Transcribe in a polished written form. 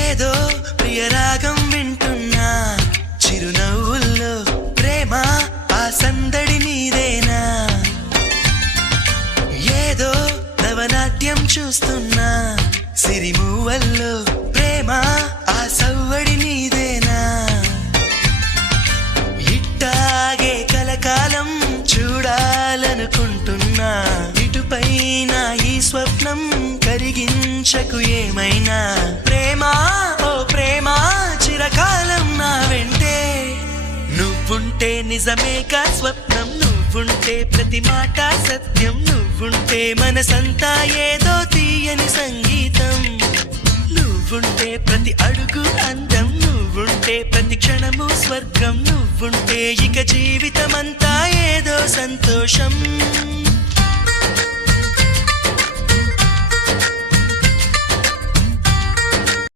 ఏదో ప్రియరాగం వింటున్నా చిరునవ్వుల్లో ప్రేమ ఆ సందడి నీదేనా ఏదో నవనాట్యం చూస్తున్నా సిరిమూవల్లో ప్రేమ ఆ సవ్వడి నీదేనా ఇట్టాగే కలకాలం చూడాలనుకుంటున్నా ఇటుపైన ఈ స్వప్నం కరిగించకు ఏమైనా ప్రేమ ఓ ప్రేమ చిరకాలం నా వెంటే నువ్వుంటే నిజమేగా స్వప్నం నువ్వుంటే ప్రతి మాట సత్యం నువ్వుంటే మనసంతా ఏదో తీయని సంగీతం నువ్వుంటే ప్రతి అడుగు అందం నువ్వుంటే ప్రతి క్షణము స్వర్గం నువ్వుంటే ఇక జీవితమంతా ఏదో సంతోషం